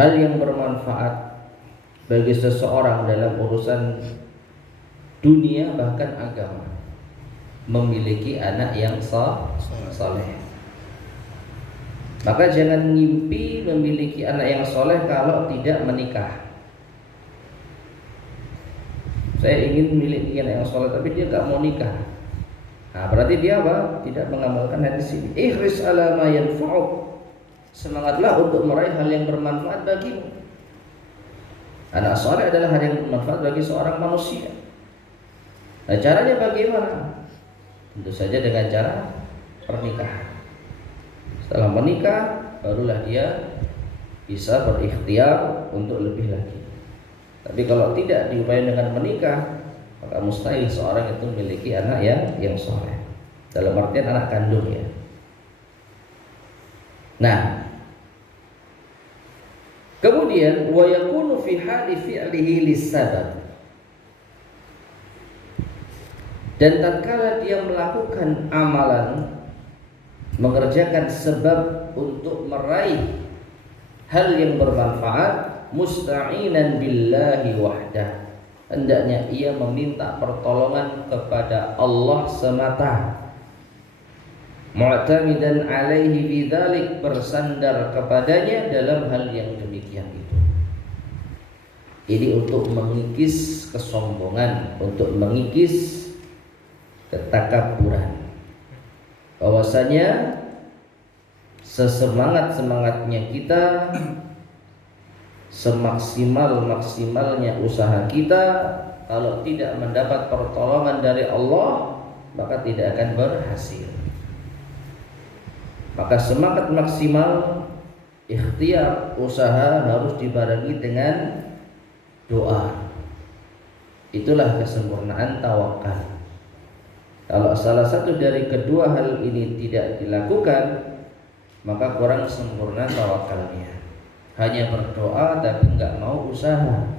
hal yang bermanfaat bagi seseorang dalam urusan dunia bahkan agama, memiliki anak yang saleh. Maka jangan mimpi memiliki anak yang soleh kalau tidak menikah. Saya ingin memiliki anak yang soleh tapi dia gak mau nikah. Nah, berarti dia apa? Tidak mengamalkan hadis ini. Ihris ala ma yanfa'uk. Semangatlah untuk meraih hal yang bermanfaat bagimu. Anak soleh adalah hal yang bermanfaat bagi seorang manusia. Nah, caranya bagaimana? Tentu saja dengan cara pernikahan. Setelah menikah, barulah dia bisa berikhtiar untuk lebih lagi. Tapi kalau tidak diupayakan dengan menikah, maka mustahil seorang itu memiliki anak yang soleh. Dalam artian anak kandung ya. Nah, kemudian wa yakunu fi hali fi'lihi lis-sabab. Dan tatkala dia melakukan amalan, mengerjakan sebab untuk meraih hal yang bermanfaat, musta'inan billahi wahdah, hendaknya ia meminta pertolongan kepada Allah semata, mu'tamidan alaihi bidzalik, bersandar kepadanya dalam hal yang demikian itu. Ini untuk mengikis kesombongan, untuk mengikis ketakaburan, bahwasanya sesemangat-semangatnya kita, semaksimal-maksimalnya usaha kita, kalau tidak mendapat pertolongan dari Allah, maka tidak akan berhasil. Maka semangat maksimal, ikhtiar, usaha harus dibarengi dengan doa. Itulah kesempurnaan tawakal. Kalau salah satu dari kedua hal ini tidak dilakukan, maka kurang sempurna tawakalnya. Hanya berdoa tapi enggak mau usaha,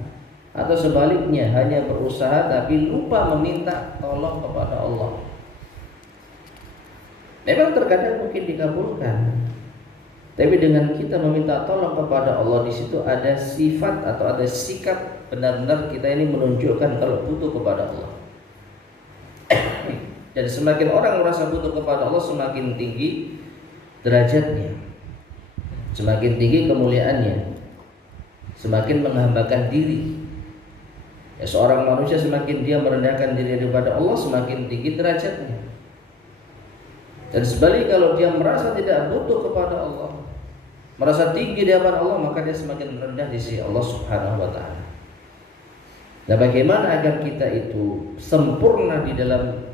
atau sebaliknya hanya berusaha tapi lupa meminta tolong kepada Allah. Memang terkadang mungkin dikabulkan, tapi dengan kita meminta tolong kepada Allah, di situ ada sifat atau ada sikap benar-benar kita ini menunjukkan kalau butuh kepada Allah. Dan semakin orang merasa butuh kepada Allah, semakin tinggi derajatnya, semakin tinggi kemuliaannya, semakin menghambakan diri. Ya, seorang manusia semakin dia merendahkan diri daripada Allah, semakin tinggi derajatnya. Dan sebaliknya, kalau dia merasa tidak butuh kepada Allah, merasa tinggi di hadapan Allah, maka dia semakin rendah di sisi Allah Subhanahu wa taala. Nah, bagaimana agar kita itu sempurna di dalam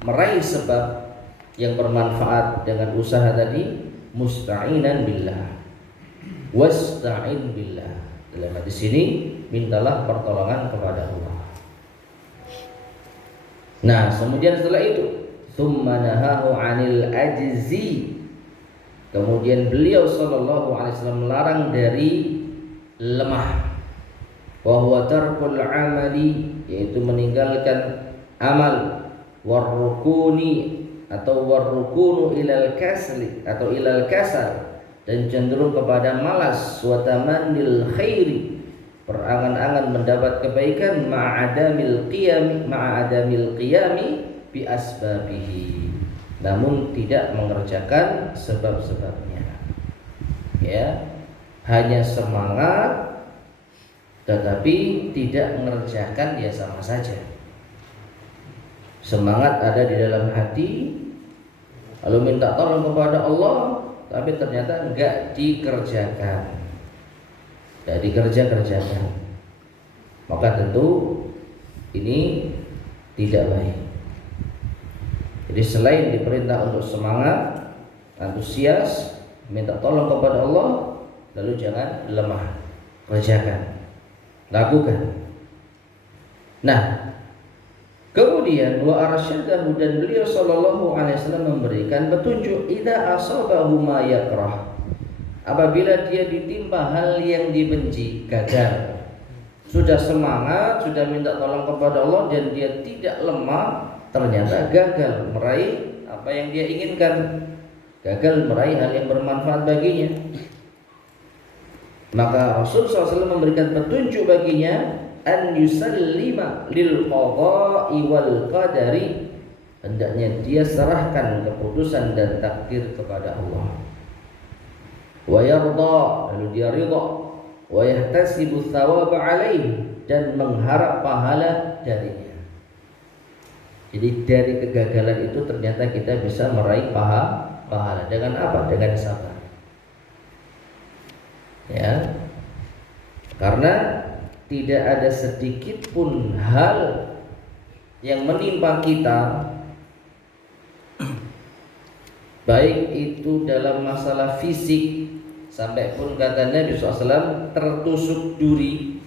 meraih sebab yang bermanfaat dengan usaha tadi? Musta'inan billah, wasta'in billah. Dalam hadis ini, mintalah pertolongan kepada Allah. Nah, kemudian setelah itu, tsumma nahahu 'anil ajzi. Kemudian beliau sallallahu alaihi wasallam melarang dari lemah. Wa huwa tarkul 'amali, yaitu meninggalkan amal. Warrukuni atau warrukunu ilal kasli atau ilal kasal, dan cenderung kepada malas. Wa tamannil khairi, berangan-angan mendapat kebaikan. Ma'adamil qiyami bi asbabihi, namun tidak mengerjakan sebab-sebabnya. Ya, hanya semangat tetapi tidak mengerjakan, ya sama saja. Semangat ada di dalam hati, lalu minta tolong kepada Allah, tapi ternyata enggak dikerjakan, enggak dikerjakan, maka tentu ini tidak baik. Jadi selain diperintah untuk semangat, antusias, minta tolong kepada Allah, lalu jangan lemah, kerjakan, lakukan. Nah, kemudian wa arsyadahu, dan beliau sallallahu alaihi wasallam memberikan petunjuk, idza asabahu ma yakrah, apabila dia ditimpa hal yang dibenci, gagal. Sudah semangat, sudah minta tolong kepada Allah, dan dia tidak lemah, ternyata gagal meraih apa yang dia inginkan, gagal meraih hal yang bermanfaat baginya. Maka Rasul SAW memberikan petunjuk baginya an yusallima lil qada'i wal qadari, hendaknya dia serahkan keputusan dan takdir kepada Allah. Wa yarda, lalu dia ridha, wa yahtasibu thawaba alaih, dan mengharap pahala darinya. Jadi dari kegagalan itu ternyata kita bisa meraih pahala. Dengan apa? Dengan sabar. Ya. Karena tidak ada sedikit pun hal yang menimpa kita, baik itu dalam masalah fisik, sampai pun kata Nabi SAW tertusuk duri,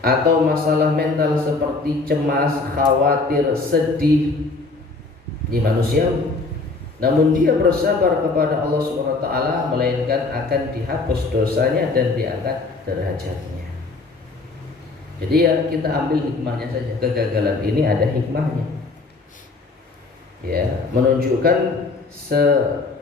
atau masalah mental seperti cemas, khawatir, sedih, ini manusia. Namun dia bersabar kepada Allah SWT, melainkan akan dihapus dosanya dan diangkat derajatnya. Jadi ya kita ambil hikmahnya saja. Kegagalan ini ada hikmahnya. Ya, menunjukkan sekuat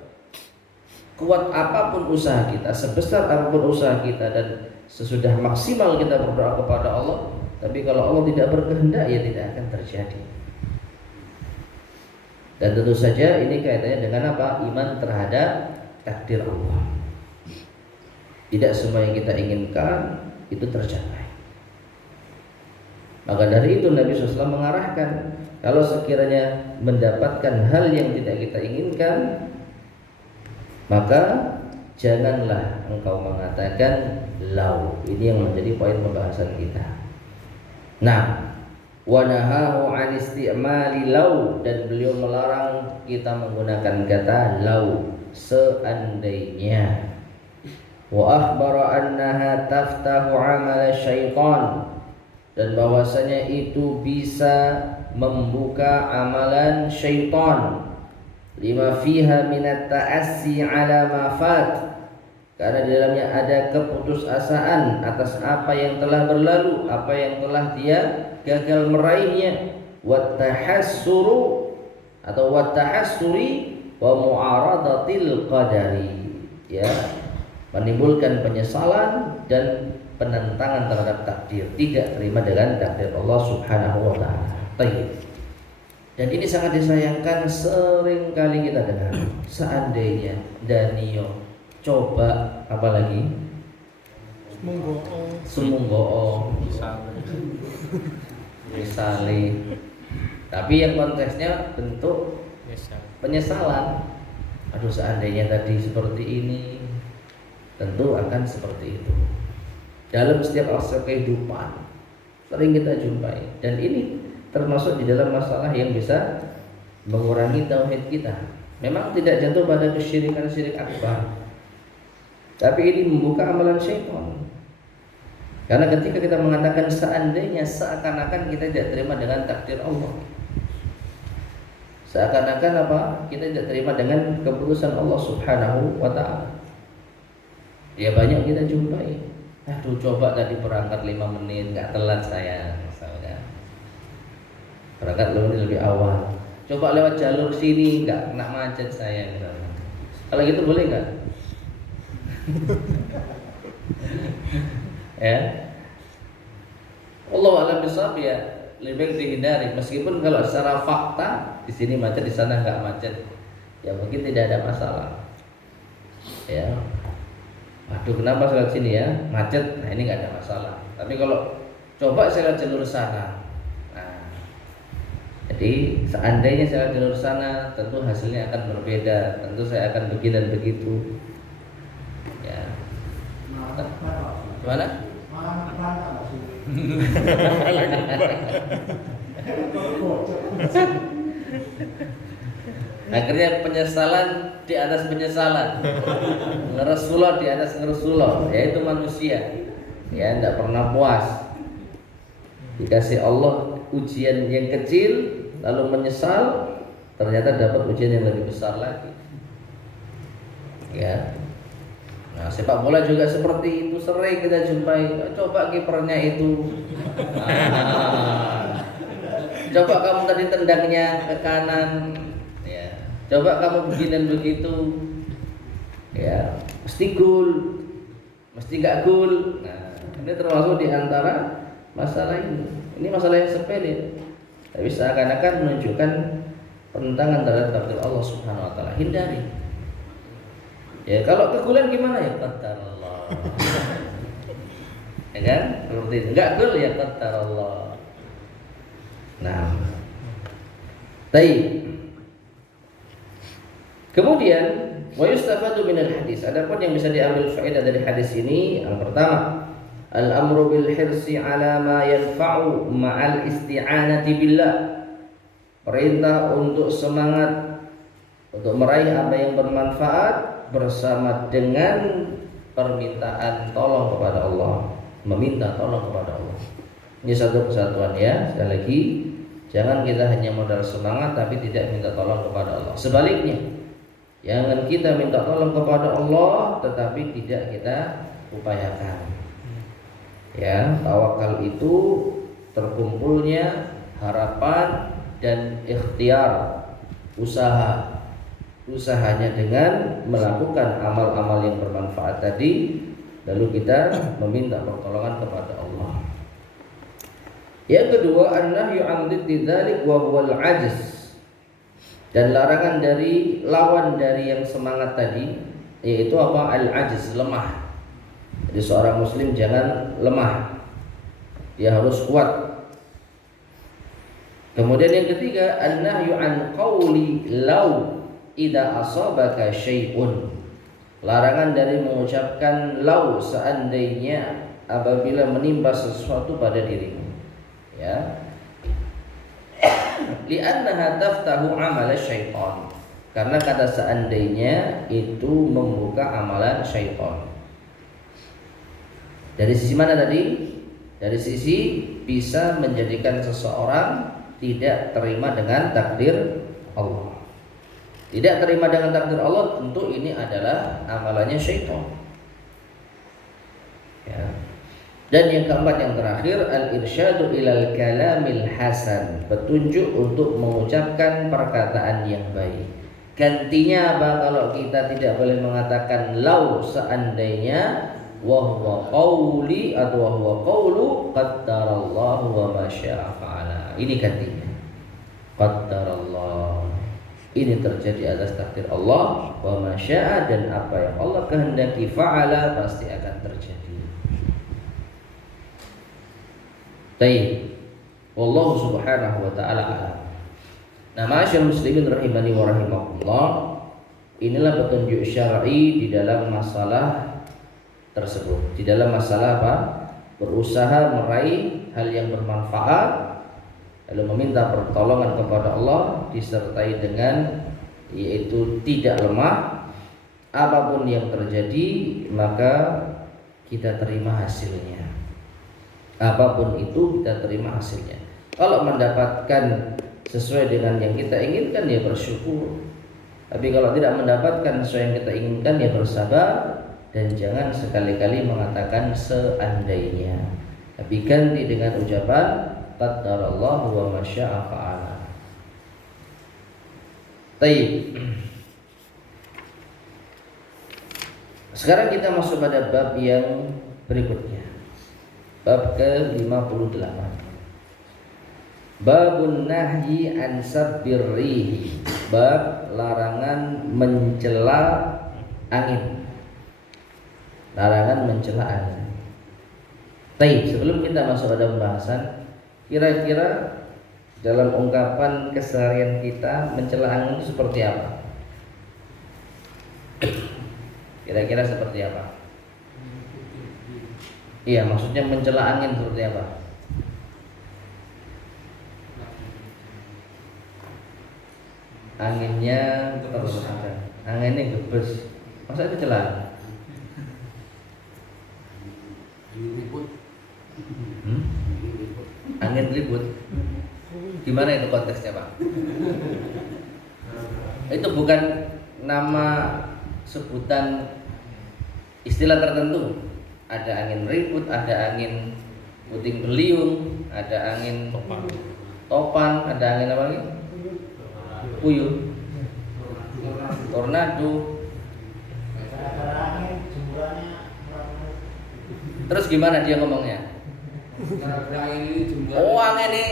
apapun usaha kita, sebesar apapun usaha kita, dan sesudah maksimal kita berdoa kepada Allah, tapi kalau Allah tidak berkehendak, ya tidak akan terjadi. Dan tentu saja ini kaitannya dengan apa? Iman terhadap takdir Allah. Tidak semua yang kita inginkan itu tercapai. Maka dari itu Nabi SAW mengarahkan, kalau sekiranya mendapatkan hal yang tidak kita inginkan, maka janganlah engkau mengatakan lau. Ini yang menjadi poin pembahasan kita. Nah, wa nahahu an istimali lau, dan beliau melarang kita menggunakan kata lau, seandainya. Wa akhbara annaha taftahu amala syaitan, dan bahwasanya itu bisa membuka amalan syaitan, lima fiha minat ta'assi ala ma fat, karena di dalamnya ada keputusasaan atas apa yang telah berlalu, apa yang telah dia gagal meraihnya, wattahassuru atau wattahassuri wa mu'aradatil qadari, ya, menimbulkan penyesalan dan penentangan terhadap takdir, tidak terima dengan takdir Allah Subhanahu wa taala. Baik. Dan ini sangat disayangkan, sering kali kita dengar, seandainya Danio coba apa lagi? Sumunggo misale. Tapi yang konteksnya bentuk penyesalan. Aduh, seandainya tadi seperti ini, tentu akan seperti itu. Dalam setiap aspek kehidupan sering kita jumpai, dan ini termasuk di dalam masalah yang bisa mengurangi tauhid kita. Memang tidak jatuh pada kesyirikan syirik akbar, tapi ini membuka amalan syaitan. Karena ketika kita mengatakan seandainya, seakan-akan kita tidak terima dengan takdir Allah. Seakan-akan apa? Kita tidak terima dengan keputusan Allah Subhanahu wa taala. Ya banyak kita jumpai. Aduh, coba tadi berangkat 5 menit, enggak telat saya misalnya. Berangkat lebih awal. Coba lewat jalur sini, enggak kena macet saya misalnya. Kalau gitu boleh enggak? Ya. Allah alam bisawab, ya lebih baik dihindari, meskipun kalau secara fakta di sini macet, di sana enggak macet, ya mungkin tidak ada masalah. Ya. Waduh, kenapa saya lewat sini ya? Macet. Nah, ini enggak ada masalah. Tapi kalau coba saya lewat jalur sana. Nah, jadi seandainya saya lewat jalur sana, tentu hasilnya akan berbeda. Tentu saya akan begini dan begitu. Ya. Gimana? Akhirnya penyesalan di atas penyesalan, ngeresulah di atas ngeresulah, yaitu manusia, ya tidak pernah puas. Dikasih Allah ujian yang kecil, lalu menyesal, ternyata dapat ujian yang lebih besar lagi. Ya. Nah, sepak bola juga seperti itu, sering kita jumpai. Coba kipernya itu, coba kamu tadi tendangnya ke kanan, ya. Coba kamu begini dan begitu, ya. mesti gul, mesti nggak gul. Nah, ini termasuk di antara masalah ini. Ini masalah yang sepele, tapi seakan-akan menunjukkan penentangan terhadap takdir Allah Subhanahu wa taala. Hindari. Ya, kalau kegulan gimana ya? Qaddar Allah. Ya kan? Seperti itu. Enggak gul ya qaddar Allah. Nah. Baik. Kemudian wa yustafadu minal hadis. Adapun yang bisa diambil faedah dari hadis ini, yang pertama, al-amru bil hirsi ala ma yanfa'u ma'al isti'anati billah. Perintah untuk semangat untuk meraih apa yang bermanfaat bersama dengan permintaan tolong kepada Allah, meminta tolong kepada Allah. Ini satu kesatuan ya. Sekali lagi, jangan kita hanya modal semangat tapi tidak minta tolong kepada Allah. Sebaliknya, jangan kita minta tolong kepada Allah tetapi tidak kita upayakan. Ya, tawakal itu terkumpulnya harapan dan ikhtiar, usahanya dengan melakukan amal-amal yang bermanfaat tadi, lalu kita meminta pertolongan kepada Allah. Yang kedua, an-nahyu 'an diddi dzalik wa huwal 'ajz. Dan larangan dari lawan dari yang semangat tadi, yaitu apa? Al-'ajz, lemah. Jadi seorang muslim jangan lemah. Dia harus kuat. Kemudian yang ketiga, an-nahyu 'an qawli law idza asabaka syai'un. Larangan dari mengucapkan lau, seandainya apabila menimpa sesuatu pada dirimu. Ya. Li'annaha taftahu 'amala syaitan. Karena kata seandainya itu membuka amalan syaitan. Dari sisi mana tadi? Dari sisi bisa menjadikan seseorang tidak terima dengan takdir Allah. Tidak terima dengan takdir Allah, tentu ini adalah amalannya syaitan. Ya. Dan yang keempat, yang terakhir, al-irsyadu ilal kalamil hasan, petunjuk untuk mengucapkan perkataan yang baik. Gantinya apa kalau kita tidak boleh mengatakan lau, seandainya, wa huwa qawli atau wa huwa qawlu qaddarallahu wa ma syaa fa'ala. Ini gantinya. Qaddarallah. Ini terjadi atas takdir Allah, wa ma syaa, dan apa yang Allah kehendaki fa'ala pasti akan terjadi. Baik. Wallahu subhanahu wa ta'ala a'lam. Nah, ma'asyiral muslimin rahimani wa rahimakumullah, inilah petunjuk syar'i di dalam masalah tersebut. Di dalam masalah apa? Berusaha meraih hal yang bermanfaat, lalu meminta pertolongan kepada Allah, disertai dengan yaitu tidak lemah. Apapun yang terjadi maka kita terima hasilnya. Apapun itu kita terima hasilnya. Kalau mendapatkan sesuai dengan yang kita inginkan ya bersyukur. Tapi kalau tidak mendapatkan sesuai yang kita inginkan ya bersabar, dan jangan sekali-kali mengatakan seandainya. Tapi ganti dengan ucapan qaddarallahu wa ma syaa fa'ala. Baik. Sekarang kita masuk pada bab yang berikutnya. Bab ke-58. Babun nahyi an sabbir rihi. Bab larangan mencela angin. Larangan mencela angin. Baik, sebelum kita masuk pada pembahasan, kira-kira dalam ungkapan keseharian kita mencela angin itu seperti apa? Kira-kira seperti apa? Iya, maksudnya mencela angin seperti apa? Anginnya terus ada, anginnya gebes. Masa itu celah? Angin ribut. Gimana itu konteksnya, Pak? Itu bukan nama sebutan istilah tertentu. Ada angin ribut, ada angin puting beliung, ada angin topan, ada angin apa lagi? Puyuh, tornado, Terus gimana dia ngomongnya? Oh angin ini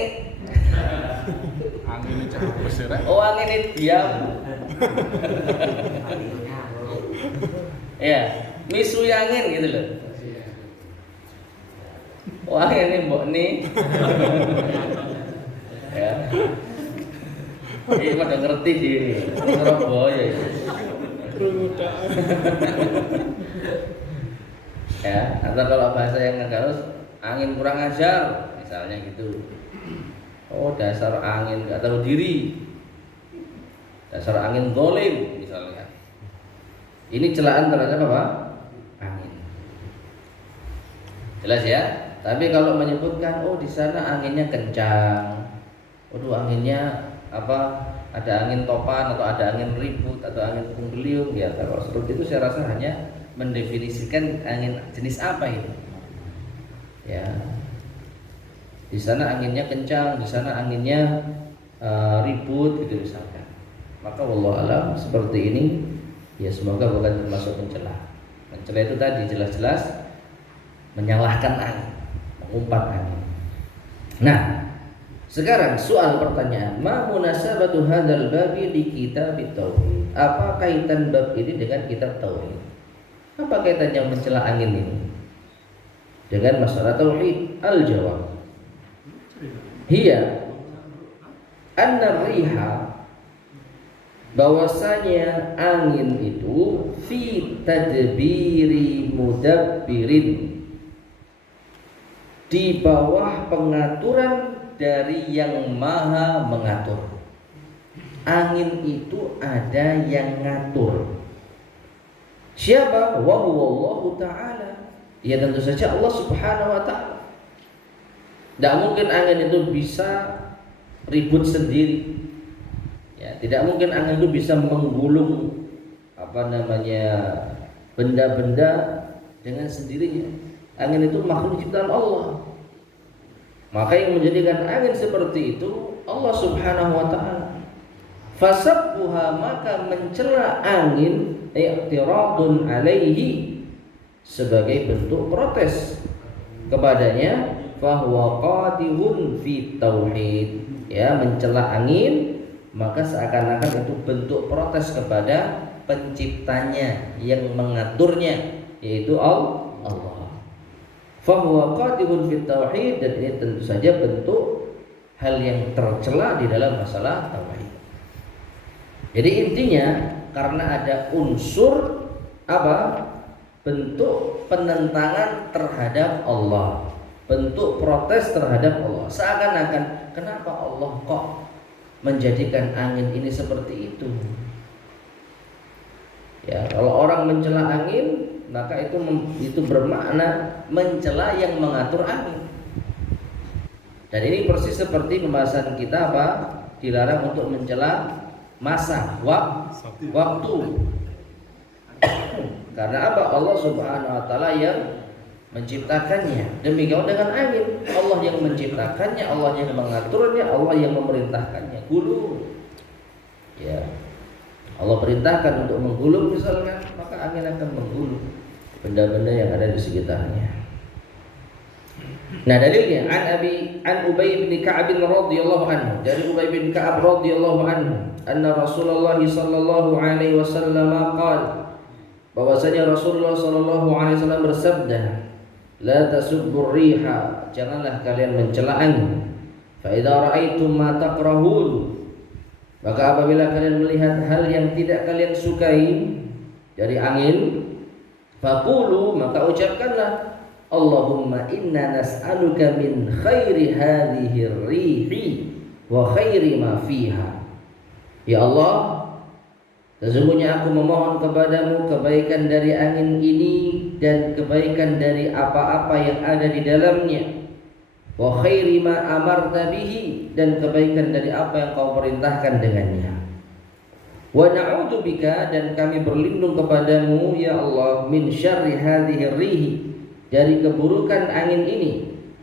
angin ini diam. Ya, misu angin gitu loh. Oh angin ini mbok nih. Ya. Ini pada ngerti di Surabaya itu. Ya, atau kalau bahasa yang halus angin kurang ajar misalnya gitu. Oh dasar angin gak tahu diri, dasar angin zalim misalnya. Ini celaan terhadap apa? Angin. Jelas ya. Tapi kalau menyebutkan oh di sana anginnya kencang, waduh anginnya apa? Ada angin topan atau ada angin ribut atau angin puting beliung, ya kalau seperti itu saya rasa hanya mendefinisikan angin jenis apa itu. Ya, di sana anginnya kencang, di sana anginnya ribut gitu misalkan. Maka wallahu alam seperti ini, ya semoga bukan termasuk mencela. Mencela itu tadi jelas-jelas menyalahkan angin, mengumpat angin. Nah, sekarang soal pertanyaan, ma munasabatu hadzal babi di kitab tauhid? Apa kaitan bab ini dengan kitab tauhid? Apa kaitannya mencela angin ini dengan masalah tauhid? Al-jawab, hiya anna riha, bahwasanya angin itu fi tadbiri mudabbirin, di bawah pengaturan dari yang maha mengatur. Angin itu ada yang ngatur. Siapa? Wa huwallahu ta'ala. Ya tentu saja Allah Subhanahu wa ta'ala. Tidak mungkin angin itu bisa ribut sendiri. Ya, tidak mungkin angin itu bisa menggulung benda-benda dengan sendirinya. Angin itu makhluk ciptaan Allah. Maka yang menjadikan angin seperti itu Allah Subhanahu wa ta'ala. Fasabbuha, maka mencela angin, i'tiradun alaihi, sebagai bentuk protes kepadanya. Fahuwa qadihun fi tauhid, ya, mencela angin maka seakan-akan itu bentuk protes kepada penciptanya yang mengaturnya, yaitu Allah. Fahuwa qadihun fi tauhid, dan ini tentu saja bentuk hal yang tercela di dalam masalah tauhid. Jadi intinya karena ada unsur apa? Bentuk penentangan terhadap Allah, bentuk protes terhadap Allah. Seakan-akan kenapa Allah kok menjadikan angin ini seperti itu? Ya, kalau orang mencela angin, maka itu bermakna mencela yang mengatur angin. Dan ini persis seperti pembahasan kita apa? Dilarang untuk mencela masa, waktu. Karena apa? Allah Subhanahu wa ta'ala yang menciptakannya. Demikian dengan angin, Allah yang menciptakannya, Allah yang mengaturnya, Allah yang memerintahkannya. Gulung, ya, Allah perintahkan untuk menggulung misalkan, maka angin akan menggulung benda-banda yang ada di sekitarnya. Nah, dalilnya an Ubay bin Ka'ab radhiyallahu anhu, dari Ubay bin Ka'ab radhiyallahu anhu, anna Rasulullah sallallahu alaihi wasallam qala, bahwasanya Rasulullah sallallahu alaihi wasallam bersabda, la tasubbur riha, janganlah kalian mencela angin. Fa idza ra'aitum ma takrahun, maka apabila kalian melihat hal yang tidak kalian sukai dari angin, faqulu, maka ucapkanlah, Allahumma inna nas'aluka min khairi hadhihi rihi wa khairi ma fiha. Ya Allah, sesungguhnya aku memohon kepadamu kebaikan dari angin ini dan kebaikan dari apa-apa yang ada di dalamnya. Wa khairi ma amarta bihi, dan kebaikan dari apa yang kau perintahkan dengannya. Wa na'udzu bika, dan kami berlindung kepadamu ya Allah, min syarri hadhihi rihi, dari keburukan angin ini.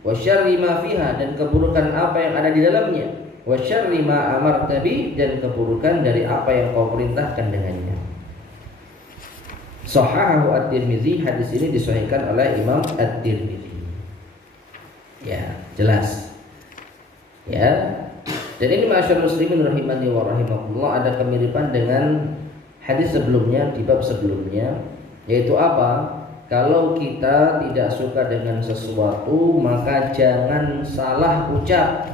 Wa syarri ma fiha, dan keburukan apa yang ada di dalamnya. Wa syarri ma amarta bi, dan keburukan dari apa yang kau perintahkan dengannya. Shahahu At-Tirmidzi, hadis ini disahihkan oleh Imam At-Tirmidzi. Ya, jelas. Ya. Dan ini masyaallah muslimin rahimani wa rahimakumullah, ada kemiripan dengan hadis sebelumnya di bab sebelumnya, yaitu apa? Kalau kita tidak suka dengan sesuatu, maka jangan salah ucap.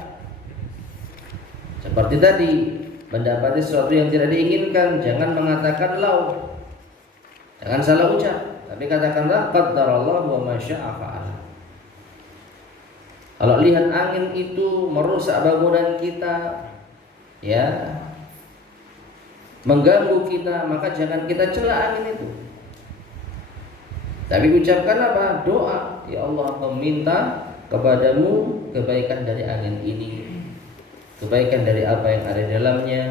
Seperti tadi, mendapati sesuatu yang tidak diinginkan, jangan mengatakan lau. Jangan salah ucap, tapi katakanlah qaddarallahu wa ma syaa fa'al. Kalau lihat angin itu merusak bangunan kita, ya, mengganggu kita, maka jangan kita cela angin itu. Tapi ucapkan apa? Doa, ya Allah, aku minta kepadamu kebaikan dari angin ini, kebaikan dari apa yang ada di dalamnya,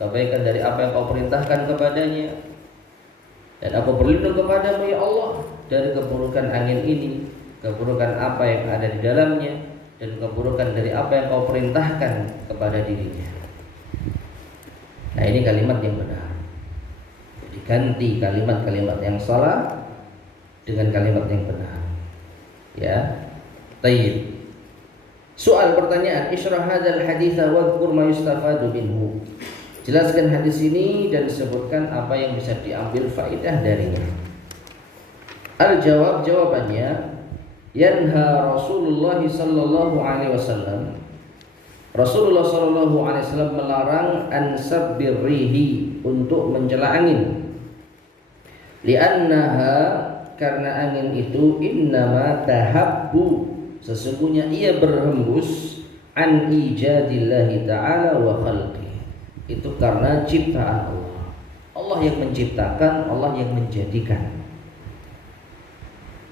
kebaikan dari apa yang kau perintahkan kepadanya. Dan aku berlindung kepadamu ya Allah dari keburukan angin ini, keburukan apa yang ada di dalamnya, dan keburukan dari apa yang kau perintahkan kepada dirinya. Nah, ini kalimat yang benar. Jadi ganti kalimat-kalimat yang salah dengan kalimat yang benar. Ya. Tayyib. Soal pertanyaan, isyrah hadzal haditsa wadhkur ma yustafadu minhu. Jelaskan hadis ini dan sebutkan apa yang bisa diambil faedah darinya. Al-jawab, jawabannya, yanha Rasulullah sallallahu alaihi wasallam. Rasulullah sallallahu alaihi wasallam melarang an sabbir rihi, untuk mencela angin. Li'annaha, karena angin itu innama tahabbu, sesungguhnya ia berhembus an ijadillahi ta'ala wa khalqi. Itu karena ciptaan Allah. Allah yang menciptakan, Allah yang menjadikan.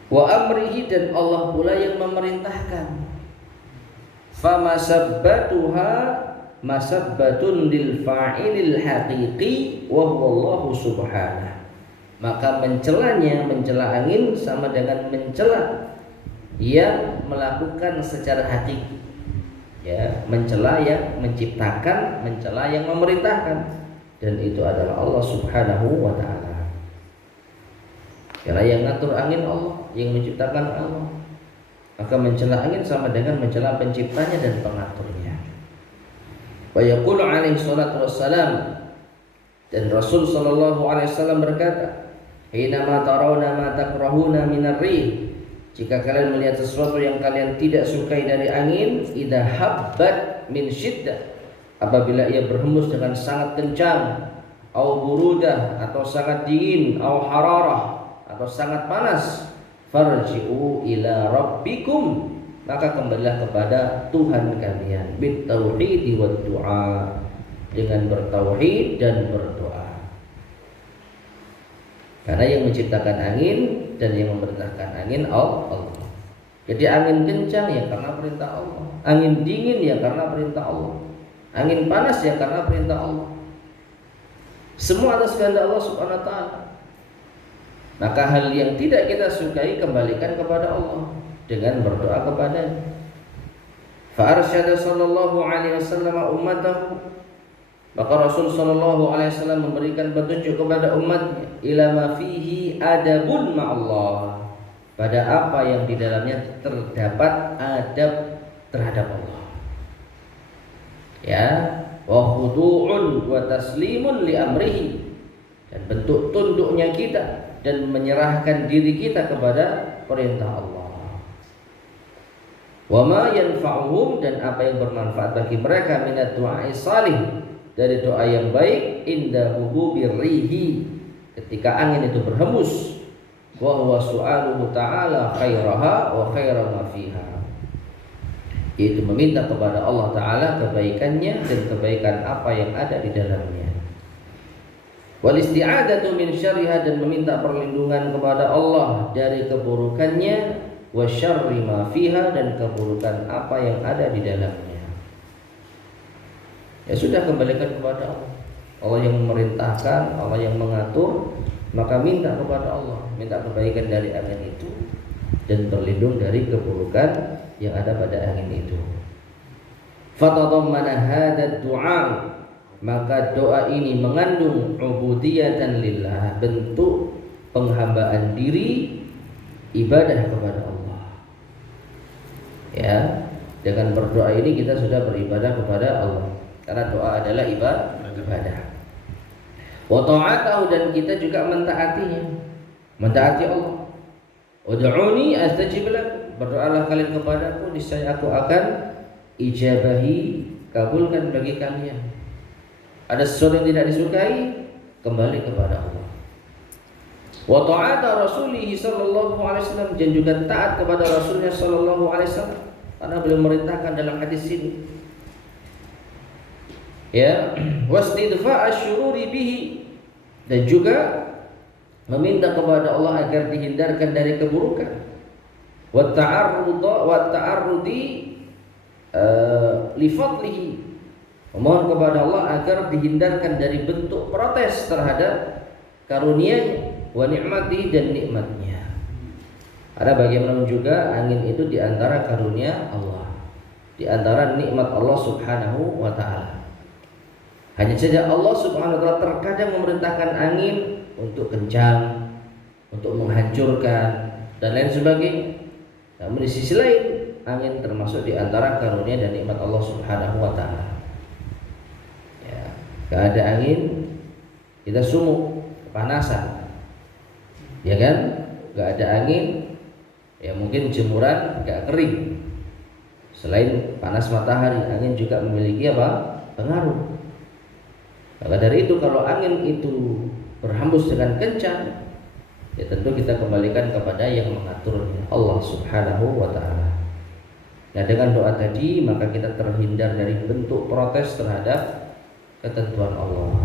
Wa amrihi, dan Allah pula yang memerintahkan. Famasabbatuha masabbatun lil fa'ilil haqiqi wa huwa Allah subhanahu. Maka mencelanya, mencela angin sama dengan mencela yang melakukan secara hakiki. Ya, mencela yang menciptakan, mencela yang memerintahkan, dan itu adalah Allah Subhanahu wa ta'ala. Karena yang ngatur angin Allah, yang menciptakan Allah, maka mencela angin sama dengan mencela penciptanya dan pengaturnya. Wa yaqulu alaihi salatu wassalam, dan Rasul sallallahu alaihi wasallam berkata, hina ma tarawna ma takrahuna minar rih, jika kalian melihat sesuatu yang kalian tidak sukai dari angin, idza habbat min syiddah, apabila ia berhembus dengan sangat kencang, au burudah, atau sangat dingin, au hararah, atau sangat panas, farji'u ila rabbikum, maka kembalilah kepada Tuhan kalian, bit tauhid wa du'a, dengan bertauhid dan berdoa. Karena yang menciptakan angin dan yang memerintahkan angin Allah. Jadi angin kencang ya karena perintah Allah, angin dingin ya karena perintah Allah, angin panas ya karena perintah Allah. Semua atas kehendak Allah Subhanahu wa ta'ala. Maka hal yang tidak kita sukai kembalikan kepada Allah dengan berdoa kepadanya. Fa arsyada sallallahu alaihi wasallam ummatahu, maka Rasul sallallahu alaihi wasallam memberikan petunjuk kepada umatnya, ila ma fihi adabun ma'allah, pada apa yang di dalamnya terdapat adab terhadap Allah. Ya, wa khudu'un wa taslimun li amrihi, dan bentuk tunduknya kita dan menyerahkan diri kita kepada perintah Allah. Wa ma yanfa'uhum, dan apa yang bermanfaat bagi mereka, minad du'a'i salih, dari doa yang baik, inda hububir rihi, ketika angin itu berhembus, wa huwa su'aluhu ta'ala khairaha wa khaira ma fiha, yaitu meminta kepada Allah Ta'ala kebaikannya dan kebaikan apa yang ada di dalamnya. Wal isti'adatu min syarriha, dan meminta perlindungan kepada Allah dari keburukannya, wa syarri ma fiha, dan keburukan apa yang ada di dalamnya. Ya sudah, kembalikan kepada Allah. Allah yang memerintahkan, Allah yang mengatur, maka minta kepada Allah, minta kebaikan dari angin itu dan berlindung dari keburukan yang ada pada angin itu. Fatadammana hadzal du'a, maka doa ini mengandung ubudiyatan lillah, bentuk penghambaan diri, ibadah kepada Allah. Ya, dengan berdoa ini kita sudah beribadah kepada Allah. Karena doa adalah ibadah. Wa ta'atahu, dan kita juga mentaatinya. Mentaati Allah. Ud'uni astajib lak. Berdoalah kalian kepadaku, niscaya aku akan ijabahi, kabulkan bagi kalian. Ada sesuatu yang tidak disukai, kembali kepada Allah. Wa ta'ata rasulih sallallahu alaihi wasallam, dan juga taat kepada Rasulnya sallallahu alaihi wasallam, karena beliau merintahkan dalam hadis ini. Ya, wastidfa asyururi bihi, dan juga meminta kepada Allah agar dihindarkan dari keburukan. Wa ta'arrudi li fadlihi, memohon kepada Allah agar dihindarkan dari bentuk protes terhadap karunia-Nya, wa ni'mati, dan nikmatnya. Ada bagaimana juga angin itu di antara karunia Allah, di antara nikmat Allah Subhanahu wa taala. Hanya saja Allah Subhanahu wa taala terkadang memerintahkan angin untuk kencang, untuk menghancurkan dan lain sebagainya. Namun di sisi lain, angin termasuk di antara karunia dan nikmat Allah Subhanahu wa taala. Ya, enggak ada angin kita sumuk, kepanasan. Ya kan? Enggak ada angin, ya mungkin jemuran enggak kering. Selain panas matahari, angin juga memiliki apa? Pengaruh. Maka dari itu kalau angin itu berhembus dengan kencang, ya tentu kita kembalikan kepada yang mengaturnya, Allah Subhanahu wa taala. Nah, dengan doa tadi maka kita terhindar dari bentuk protes terhadap ketentuan Allah.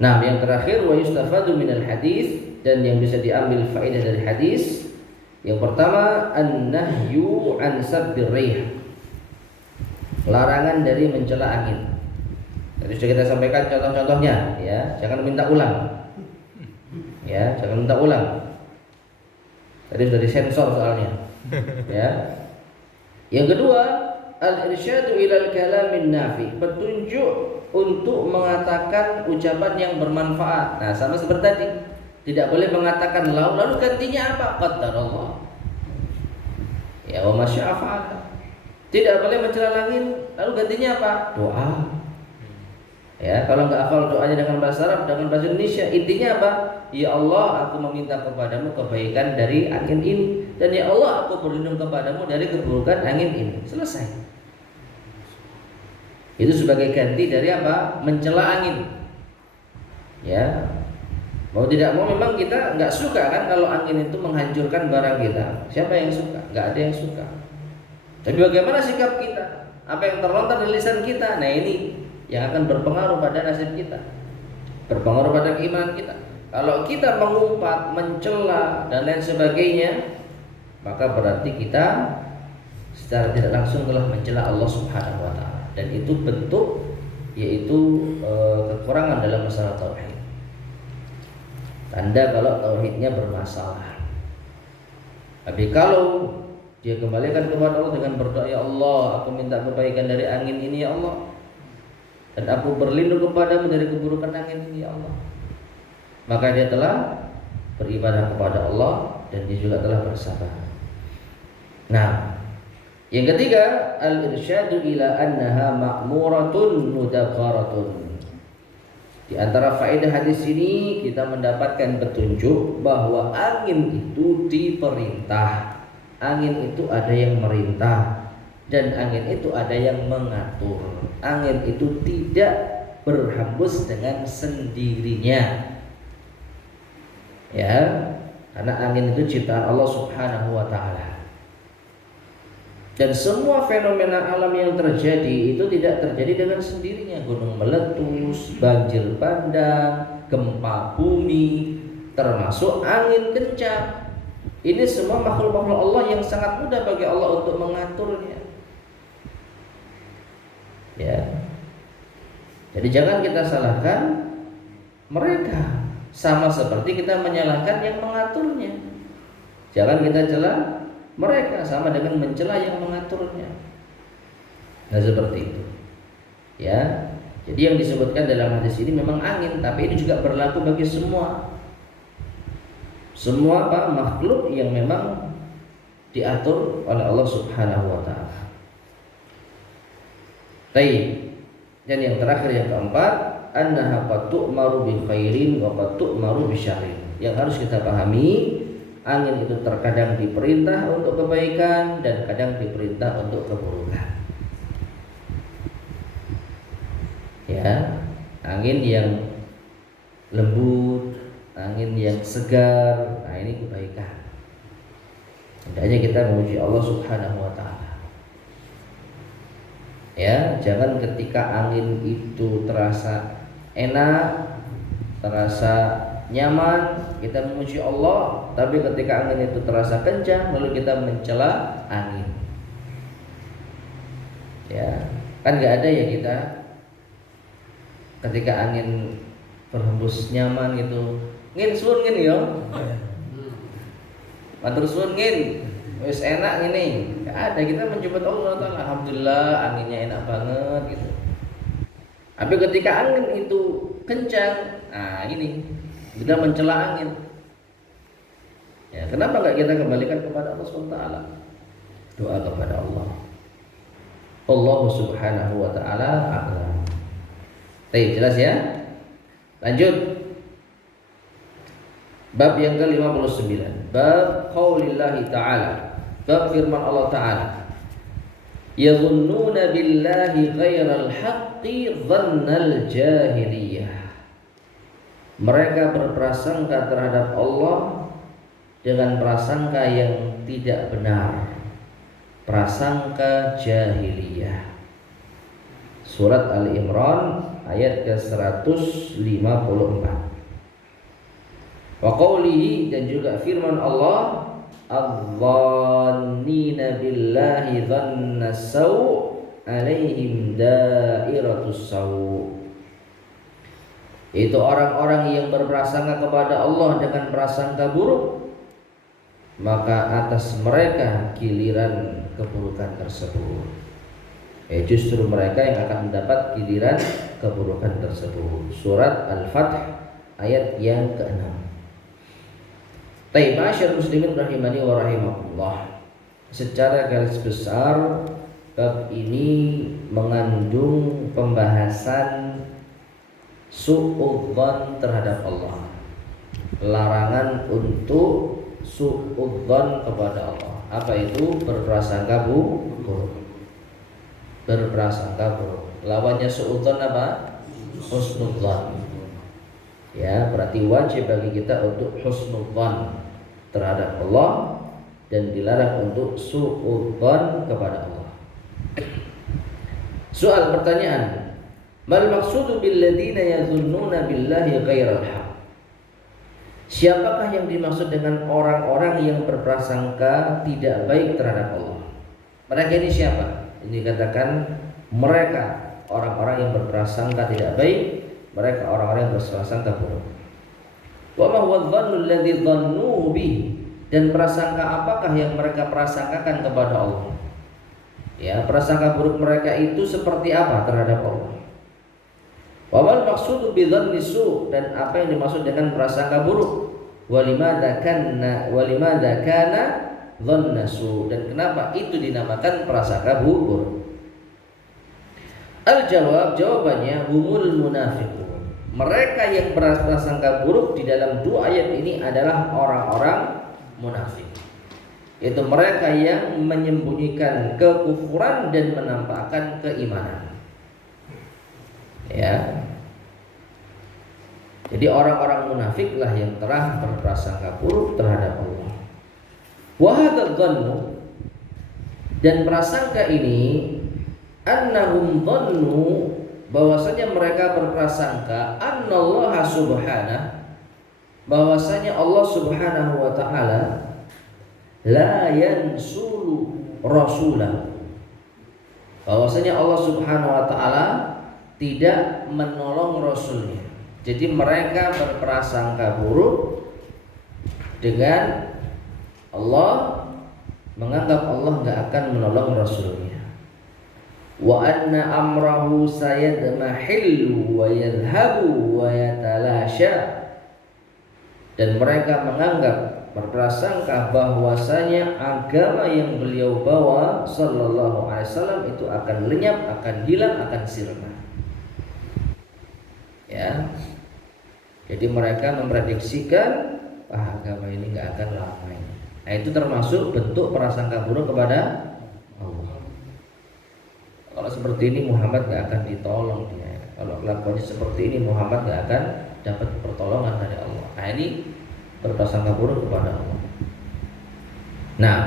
Nah, yang terakhir, wa yustafadu minal hadis, dan yang bisa diambil faedah dari hadis. Yang pertama, an-nahyu an sabbir rih. Larangan dari mencela angin. Tadi sudah kita sampaikan contoh-contohnya, ya. Jangan minta ulang. Ya, jangan minta ulang. Tadi sudah disensor soalnya. Ya. Yang kedua, al-irsyadu ilal kalamin nafi, petunjuk untuk mengatakan ucapan yang bermanfaat. Nah, sama seperti tadi, tidak boleh mengatakan lalu gantinya apa? Qadarullah. Ya, wa masya'a fa'ala. Tidak boleh mencela langit, lalu gantinya apa? Doa. Ya, kalau nggak hafal doanya dengan bahasa Arab, dengan bahasa Indonesia, intinya apa? Ya Allah, aku meminta kepadamu kebaikan dari angin ini, dan ya Allah, aku berlindung kepadamu dari keburukan angin ini. Selesai. Itu sebagai ganti dari apa? Mencela angin. Ya, mau tidak mau memang kita nggak suka kan kalau angin itu menghancurkan barang kita. Siapa yang suka? Nggak ada yang suka. Tapi bagaimana sikap kita? Apa yang terlontar dari lisan kita? Nah, ini yang akan berpengaruh pada nasib kita, berpengaruh pada keimanan kita. Kalau kita mengumpat, mencela dan lain sebagainya, maka berarti kita secara tidak langsung telah mencela Allah Subhanahu wa taala, dan itu bentuk yaitu kekurangan dalam masalah tauhid. Tanda kalau tauhidnya bermasalah. Tapi kalau dia kembalikan kepada Allah dengan berdoa, ya Allah, aku minta kebaikan dari angin ini ya Allah, dan aku berlindung kepadamu dari keburukan angin ini ya Allah, maka dia telah beribadah kepada Allah dan dia juga telah bersabar. Nah, yang ketiga, al-irsyadu ila annaha ma'muratun mudabbaratun. Di antara faedah hadis ini kita mendapatkan petunjuk bahwa angin itu diperintah. Angin itu ada yang merintah dan angin itu ada yang mengatur. Angin itu tidak berhembus dengan sendirinya. Ya, karena angin itu ciptaan Allah Subhanahu wa taala. Dan semua fenomena alam yang terjadi itu tidak terjadi dengan sendirinya. Gunung meletus, banjir bandang, gempa bumi, termasuk angin kencang. Ini semua makhluk-makhluk Allah yang sangat mudah bagi Allah untuk mengaturnya. Ya. Jadi jangan kita salahkan mereka, sama seperti kita menyalahkan yang mengaturnya. Jangan kita celah mereka, sama dengan mencela yang mengaturnya. Nah, seperti itu. Ya. Jadi yang disebutkan dalam hadis ini memang angin, tapi ini juga berlaku bagi semua Semua makhluk yang memang diatur oleh Allah Subhanahu wa taala. Baik. Dan yang terakhir yang keempat, annaha qad tu'maru bi khairin wa qad tu'maru bi syarrin. Yang harus kita pahami, angin itu terkadang diperintah untuk kebaikan dan kadang diperintah untuk keburukan. Ya, angin yang lembut, angin yang segar, nah ini kebaikan. Hendaknya kita memuji Allah Subhanahu wa taala. Ya, jangan ketika angin itu terasa enak, terasa nyaman, kita memuji Allah, tapi ketika angin itu terasa kencang lalu kita mencela angin. Ya, kan nggak ada ya kita ketika angin berhembus nyaman gitu, ngin suun ngin yo, matur suun ngin, wis enak ini, nggak ada. Kita menyebut Allah Taala, alhamdulillah anginnya enak banget gitu. Tapi ketika angin itu kencang, nah ini kita mencela angin. Ya, kenapa nggak kita kembalikan kepada Allah SWT? Doa kepada Allah. Allah Subhanahu wa taala a'lam. Baik, jelas ya? Lanjut. Bab yang ke-59. Bab qaulillahi ta'ala. Bab firman Allah Ta'ala. Yadhunnuna billahi ghairal haqqi dhannal jahiliyah. Mereka berprasangka terhadap Allah dengan prasangka yang tidak benar, prasangka jahiliyah. Surat Al-Imran ayat ke-154. Wa qawlihi, dan juga firman Allah, adh-dhannina billahi dhanna saw' alaihim dairatus saw'. Itu orang-orang yang berprasangka kepada Allah dengan prasangka buruk, maka atas mereka giliran keburukan tersebut. Justru mereka yang akan mendapat giliran keburukan tersebut. Surat Al-Fath ayat yang ke-6. Taib masyarakat muslimin rahimani wa rahimakumullah. Secara garis besar bab ini mengandung pembahasan su'udzon terhadap Allah, larangan untuk su'udzon kepada Allah. Apa itu? Berprasangka buruk. Berprasangka buruk. Lawannya su'udzon apa? Husnudzon. Ya, berarti wajib bagi kita untuk husnudzon terhadap Allah dan dilarang untuk su'udzon kepada Allah. Soal pertanyaan, mal maqsudu billadzina yadhunnuna billahi ghairal haq? Siapakah yang dimaksud dengan orang-orang yang berprasangka tidak baik terhadap Allah? Mereka ini siapa? Ini dikatakan mereka orang-orang yang berprasangka tidak baik, mereka orang-orang yang berprasangka buruk. Wa ma huwa dzannu alladzi dzannuhu bihi, dan prasangka apakah yang mereka prasangkakan kepada Allah? Ya, prasangka buruk mereka itu seperti apa terhadap Allah? Wa mal maqsudu bi dzanni su', dan apa yang dimaksud dengan prasangka buruk? Wa limadza kana dhanna su', dan kenapa itu dinamakan prasangka buruk? Al-jawab, jawabannya humul munafiqun. Mereka yang berprasangka buruk di dalam dua ayat ini adalah orang-orang munafik. Yaitu mereka yang menyembunyikan kekufuran dan menampakkan keimanan. Ya. Jadi orang-orang munafiklah yang telah berprasangka buruk terhadap Allah. Wa hadzal dhannu, dan prasangka ini, annahum dhannu, bahwasanya mereka berprasangka, annallaha subhanahu, bahwasanya Allah Subhanahu wa taala la yansulu rasulahu, bahwasanya Allah Subhanahu wa taala tidak menolong rasulnya. Jadi mereka berprasangka buruk dengan Allah, menganggap Allah enggak akan menolong rasulnya. Wa anna amrahu sayadmahillu wa yadhhabu wa yatalasha, dan mereka menganggap berprasangka bahwasanya agama yang beliau bawa sallallahu alaihi wasallam itu akan lenyap, akan hilang, akan sirna. Ya. Jadi mereka memprediksikan agama ini nggak akan lama ini. Nah, itu termasuk bentuk prasangka buruk kepada Allah. Kalau seperti ini Muhammad nggak akan ditolong dia. Kalau kelakuannya seperti ini Muhammad nggak akan dapat pertolongan dari Allah. Nah, ini berprasangka buruk kepada Allah. Nah,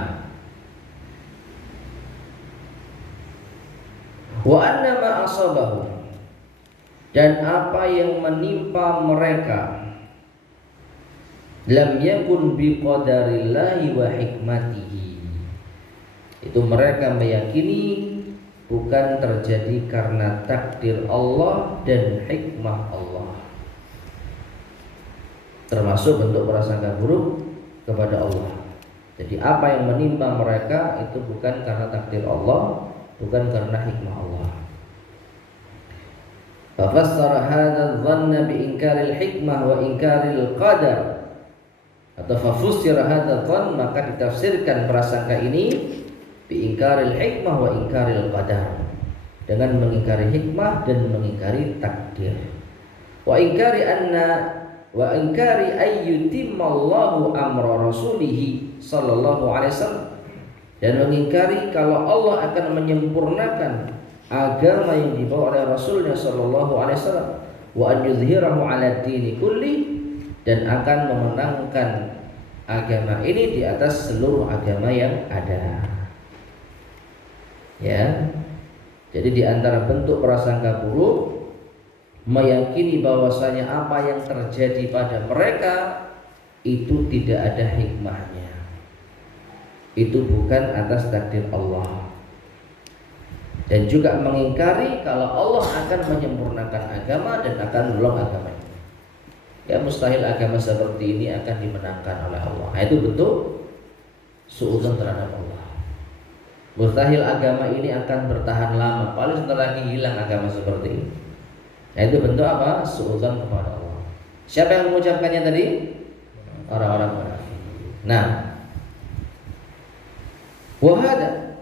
wa anna ma asabahu, dan apa yang menimpa mereka lam yakun biqadarillahi wa hikmatihi, itu mereka meyakini bukan terjadi karena takdir Allah dan hikmah Allah. Termasuk bentuk prasangka buruk kepada Allah. Jadi apa yang menimpa mereka itu bukan karena takdir Allah, bukan karena hikmah Allah. Fafassara hadzal dhanna bi inkaril hikmah wa inkaril qadar, atau fafussira hadzal dhann, maka ditafsirkan prasangka ini bi inkaril hikmah wa inkaril qadar, dengan mengingkari hikmah dan mengingkari takdir. Wa ingkari ayyutimmallahu amra rasulih sallallahu alaihi wasallam, dan mengingkari kalau Allah akan menyempurnakan agama yang dibawa oleh Rasulnya sallallahu alaihi wasallam, wa an yuzhirahu ala dini kulli, dan akan memenangkan agama ini di atas seluruh agama yang ada. Ya. Jadi di antara bentuk prasangka buruk meyakini bahwasanya apa yang terjadi pada mereka itu tidak ada hikmahnya, itu bukan atas takdir Allah, dan juga mengingkari kalau Allah akan menyempurnakan agama dan akan menolong agama ini. Ya, mustahil agama seperti ini akan dimenangkan oleh Allah. Nah, itu bentuk suudzon terhadap Allah. Mustahil agama ini akan bertahan lama, paling sebentar lagi hilang agama seperti ini. Nah, itu bentuk apa? Suudzon kepada Allah. Siapa yang mengucapkannya tadi? Orang-orang munafik. Nah, wahada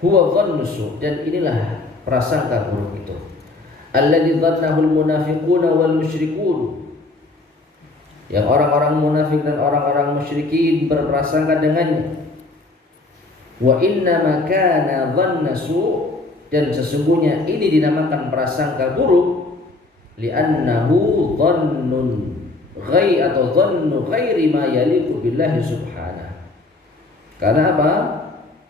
huwa dhannu su', dan inilah prasangka buruk itu. Alladzi dzannahul munafiquna wal musyrikun, yang orang-orang munafik dan orang-orang musyrikin berprasangka dengannya. Wa inna ma kana dhanna su', dan sesungguhnya ini dinamakan prasangka buruk li'annahu dhannun atau dhannu ghairi ma yaliqu billahi subhanahu. Karena apa?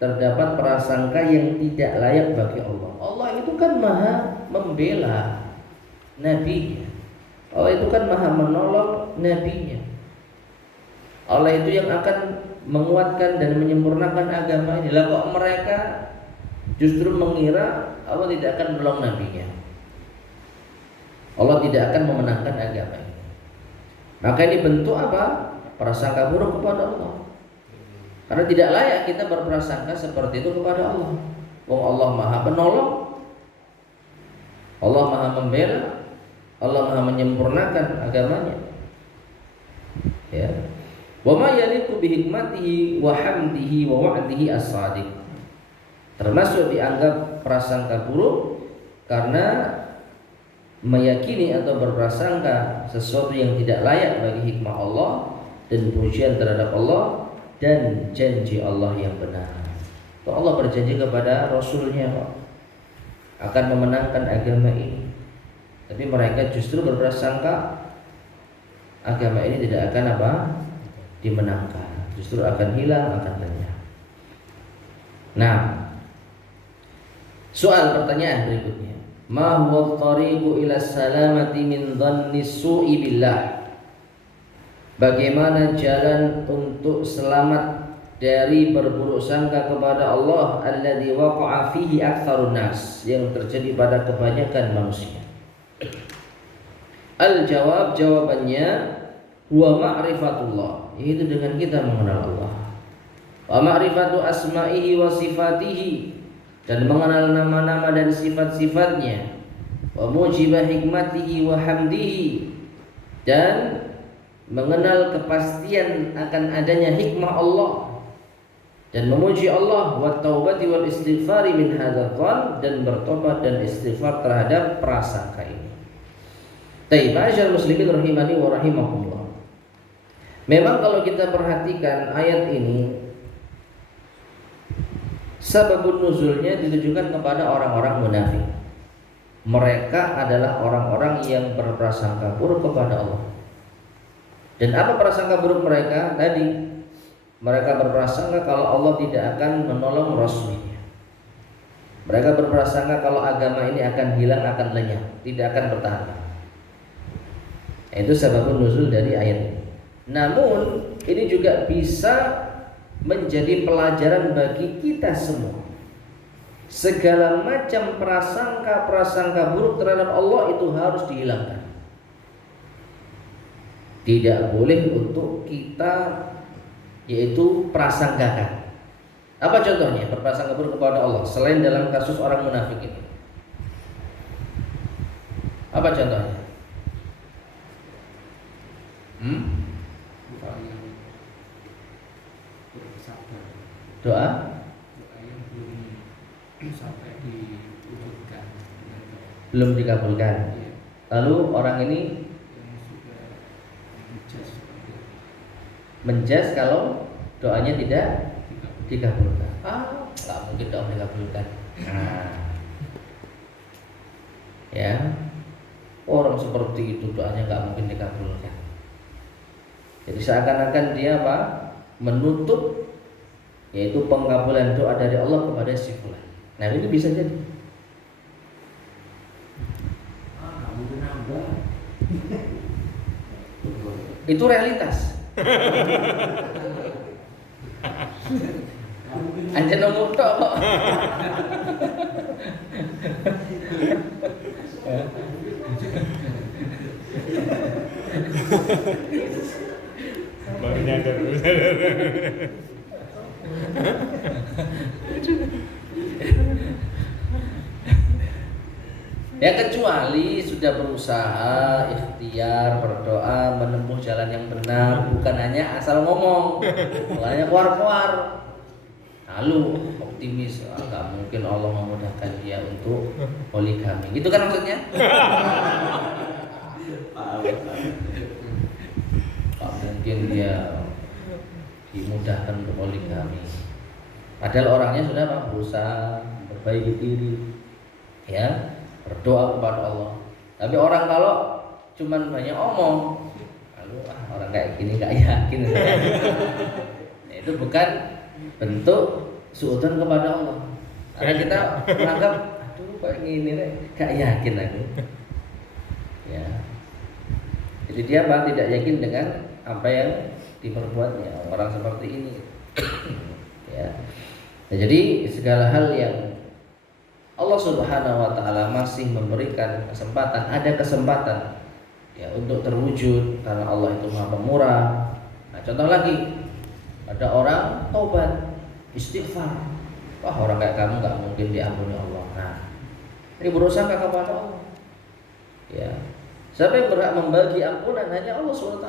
Terdapat prasangka yang tidak layak bagi Allah. Allah itu kan maha membela nabinya. Allah itu kan maha menolong nabinya. Allah itu yang akan menguatkan dan menyempurnakan agama ini. Lah kok mereka justru mengira Allah tidak akan menolong nabinya, Allah tidak akan memenangkan agama ini. Maka ini bentuk apa? Prasangka buruk kepada Allah. Karena tidak layak kita berprasangka seperti itu kepada Allah. Wong Allah maha penolong, Allah maha membela, Allah maha menyempurnakan agamanya. Ya. Wa ma yaliqu bi hikmatihi wa hamdihi wa wa'dihi as-sadiq, termasuk dianggap prasangka buruk karena meyakini atau berprasangka sesuatu yang tidak layak bagi hikmah Allah dan pujian terhadap Allah dan janji Allah yang benar. Allah berjanji kepada Rasulnya akan memenangkan agama ini, tapi mereka justru berprasangka agama ini tidak akan apa? Dimenangkan, justru akan hilang, akan lenyap. Nah, soal pertanyaan berikutnya, ma huwa tariqu ila salamati min dhanni su'i billah, bagaimana jalan untuk selamat dari berburuk sangka kepada Allah alladzi waqa'a fihi aktsarun nas, yang terjadi pada kebanyakan manusia. Al-jawab, jawabannya, huwa ma'rifatullah, yaitu dengan kita mengenal Allah, wa ma'rifatu asma'ihi wa sifatihi, dan mengenal nama-nama dan sifat-sifatnya, wa mujibah hikmatihi wa hamdihi, dan mengenal kepastian akan adanya hikmah Allah dan memuji Allah, wa taubati wal istighfari min hadzal dhann, dan bertobat dan istighfar terhadap prasangka ini. Taib, ma'asyiral muslimin rahimani wa rahimakumullah. Memang kalau kita perhatikan ayat ini, sababun nuzulnya ditujukan kepada orang-orang munafik. Mereka adalah orang-orang yang berprasangka buruk kepada Allah. Dan apa prasangka buruk mereka? Tadi mereka berprasangka kalau Allah tidak akan menolong Rasulnya. Mereka berprasangka kalau agama ini akan hilang, akan lenyap, tidak akan bertahan. Itu sebabun nuzul dari ayat ini. Namun ini juga bisa menjadi pelajaran bagi kita semua. Segala macam prasangka buruk terhadap Allah itu harus dihilangkan. Tidak boleh untuk kita yaitu prasangkakan. Apa contohnya berprasangka buruk kepada Allah selain dalam kasus orang munafik ini? Apa contohnya? Doa yang belum sampai diwujudkan, belum dikabulkan. Lalu orang ini menjas kalau doanya tidak dikabulkan. Nggak mungkin doa dikabulkan. Ya, orang seperti itu doanya nggak mungkin dikabulkan. Jadi seakan-akan dia apa? Menutup yaitu pengkabulan doa dari Allah kepada si fulan. Nah, itu bisa jadi. Itu realitas. Anjen nomor tok kok. Baru nyadar. Ya kecuali sudah berusaha ikhtiar berdoa menempuh jalan yang benar, bukan hanya asal ngomong, bukan hanya keluar-keluar. Lalu optimis, nggak mungkin Allah memudahkan dia untuk poligami. Gitu kan maksudnya? Nggak mungkin dia dimudahkan untuk poligami. Padahal orangnya sudah berusaha memperbaiki diri, ya, berdoa kepada Allah. Tapi orang kalau cuman banyak omong, lalu orang kayak gini nggak yakin. Nah, itu bukan bentuk suudzon kepada Allah. Karena kita menganggap, aduh kayak gini deh, nggak yakin aku. Ya, jadi dia tidak yakin dengan apa yang diperbuatnya orang seperti ini. Ya. Nah, jadi segala hal yang Allah Subhanahu wa taala masih memberikan kesempatan, ada kesempatan ya untuk terwujud karena Allah itu Maha Pemurah. Nah, contoh lagi, ada orang taubat, istighfar. Wah, orang kayak kamu nggak mungkin diampuni Allah. Nah, ini berusaha kepada Allah. Ya. Siapa yang berhak membagi ampunan? Hanya Allah SWT.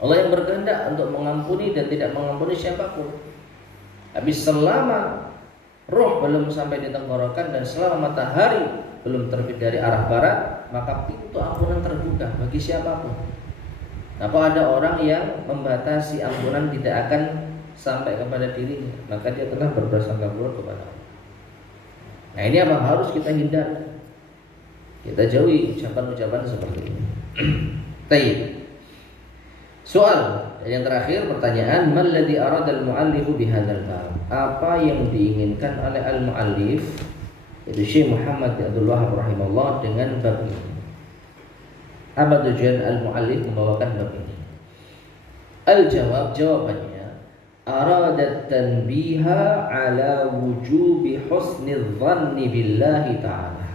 Allah yang berkehendak untuk mengampuni dan tidak mengampuni siapapun. Tapi selama roh belum sampai di tenggorokan dan selama matahari belum terbit dari arah barat, maka pintu ampunan terbuka bagi siapapun. Apa ada orang yang membatasi ampunan tidak akan sampai kepada dirinya, maka dia telah berprasangka buruk kepada Allah. Nah, ini apa harus kita hindari. Kita jauhi ucapan-ucapan seperti ini. Taib. Soal yang terakhir, pertanyaan, malladzi aradal muallifu bihadzal bab? Apa yang diinginkan oleh al-muallif, yaitu Syekh Muhammad bin Abdul Wahhab rahimahullah dengan bab ini? Apa tujuan al-muallif membawakan bab ini? Al-jawab, jawabannya, aradat tanbiha ala wujubi husnil dhanni billahi ta'ala.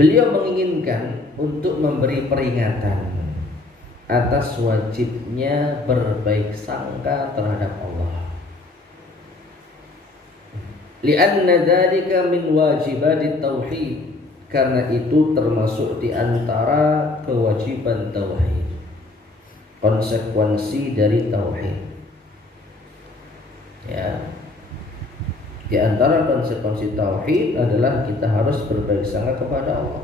Beliau menginginkan untuk memberi peringatan atas wajibnya berbaik sangka terhadap Allah. Lianna dzalika min wajibatit tauhid, karena itu termasuk di antara kewajiban tauhid, konsekuensi dari tauhid. Ya, di antara konsekuensi tauhid adalah kita harus berbaik sangka kepada Allah.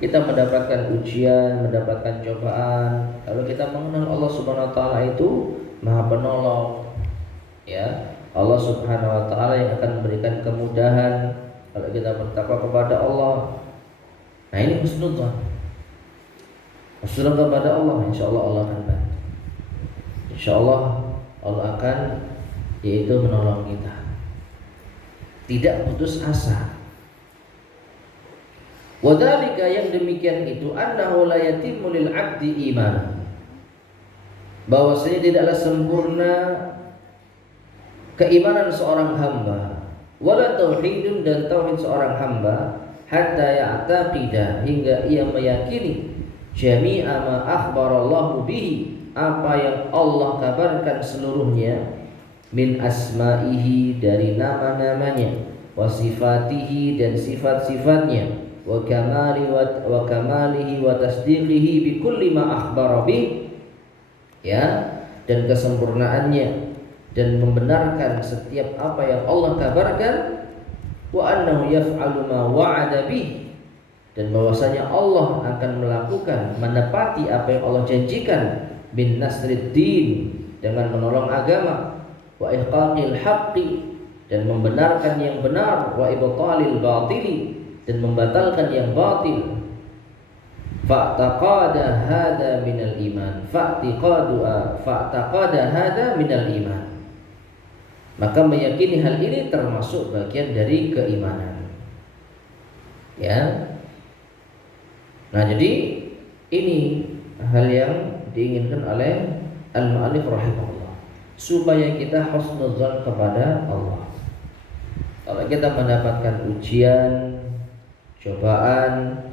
Kita mendapatkan ujian, mendapatkan cobaan, kalau kita mengenal Allah Subhanahu wa taala itu Maha Penolong, ya. Allah Subhanahu wa taala yang akan memberikan kemudahan kalau kita bertakwa kepada Allah. Nah, ini husnudzon. Husnudzon kepada Allah, insyaallah Allah akan bantu. Insyaallah Allah akan yaitu menolong kita. Tidak putus asa. Wadhalika, yang demikian itu, annahu la yatimmu lil 'abdi iman. Bahwasanya tidaklah sempurna keimanan seorang hamba, wala tauhidun, dan tauhid seorang hamba, hatta ya'taqida, hingga ia meyakini jami'a ma akhbarallahu bihi, apa yang Allah kabarkan seluruhnya, min asma'ihi, dari nama-namanya, wa sifatihi, dan sifat-sifatnya, wa kamalihi wa tasdiqihi bi kulli ma akhbara bih, ya, dan kesempurnaannya dan membenarkan setiap apa yang Allah kabarkan, wa annahu yaf'alu ma wa'ada bih, dan bahwasanya Allah akan melakukan, menepati apa yang Allah janjikan, bin nasriddin, dengan menolong agama, wa ihqaqil haqqi, dan membenarkan yang benar, wa ibtalil batili, dan membatalkan yang batil. Fa'taqada hada minal iman, fa'taqada hada minal iman, maka meyakini hal ini termasuk bagian dari keimanan. Ya. Nah, jadi ini hal yang diinginkan oleh al-mu'allif rahimahullah, supaya kita husnudzon kepada Allah. Kalau kita mendapatkan ujian, cobaan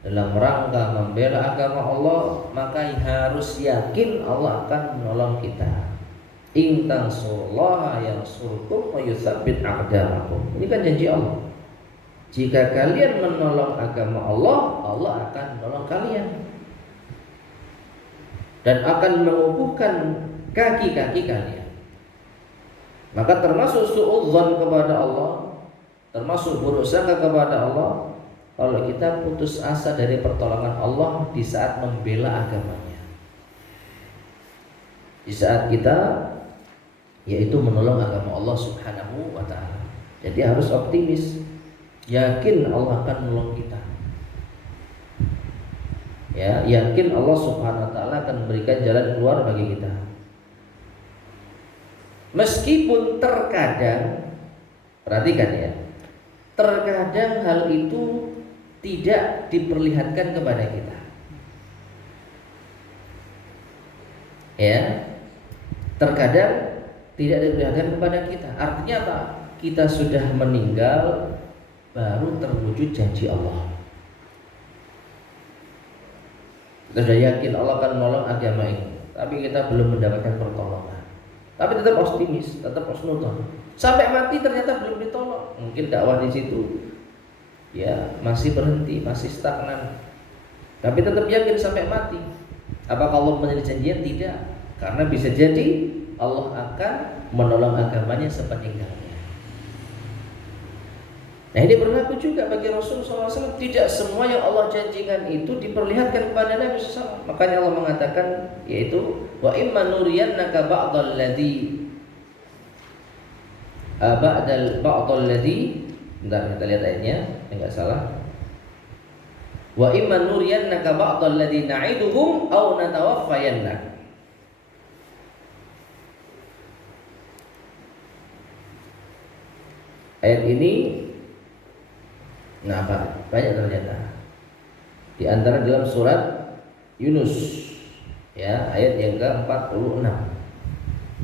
dalam rangka membela agama Allah, maka harus yakin Allah akan menolong kita. In tansurullaha yansurkum wa yutsabbit aqdamakum. Ini kan janji Allah. Jika kalian menolong agama Allah, Allah akan menolong kalian dan akan mengukuhkan kaki-kaki kalian. Maka termasuk suudzon kepada Allah, termasuk buruk sangka kepada Allah, kalau kita putus asa dari pertolongan Allah di saat membela agamanya, di saat kita yaitu menolong agama Allah Subhanahu wa ta'ala. Jadi harus optimis, yakin Allah akan menolong kita, ya, yakin Allah Subhanahu wa ta'ala akan memberikan jalan keluar bagi kita. Meskipun terkadang, perhatikan ya, terkadang hal itu tidak diperlihatkan kepada kita, ya, terkadang tidak diperlihatkan kepada kita. Artinya apa? Kita sudah meninggal baru terwujud janji Allah. Kita sudah yakin Allah akan menolong agama ini, tapi kita belum mendapatkan pertolongan. Tapi tetap optimis, tetap husnudzon. Sampai mati ternyata belum ditolong. Mungkin dakwah di situ ya masih berhenti, masih stagnan. Tapi tetap yakin sampai mati. Apakah Allah menjadi janjian? Tidak. Karena bisa jadi Allah akan menolong agamanya sepeninggalnya. Nah, ini berlaku juga bagi Rasulullah SAW. Tidak semua yang Allah janjikan itu diperlihatkan kepada Nabi SAW. Makanya Allah mengatakan, yaitu wa imma nuriyannaka ba'dal ladzi bentar kita lihat ayatnya, enggak salah. Wa imma nuriyannaka ba'dal ladzi na'iduhum aw natawaffayannak. Ayat ini banyak ternyata. Di antara dalam surat Yunus, ya, ayat yang ke-46.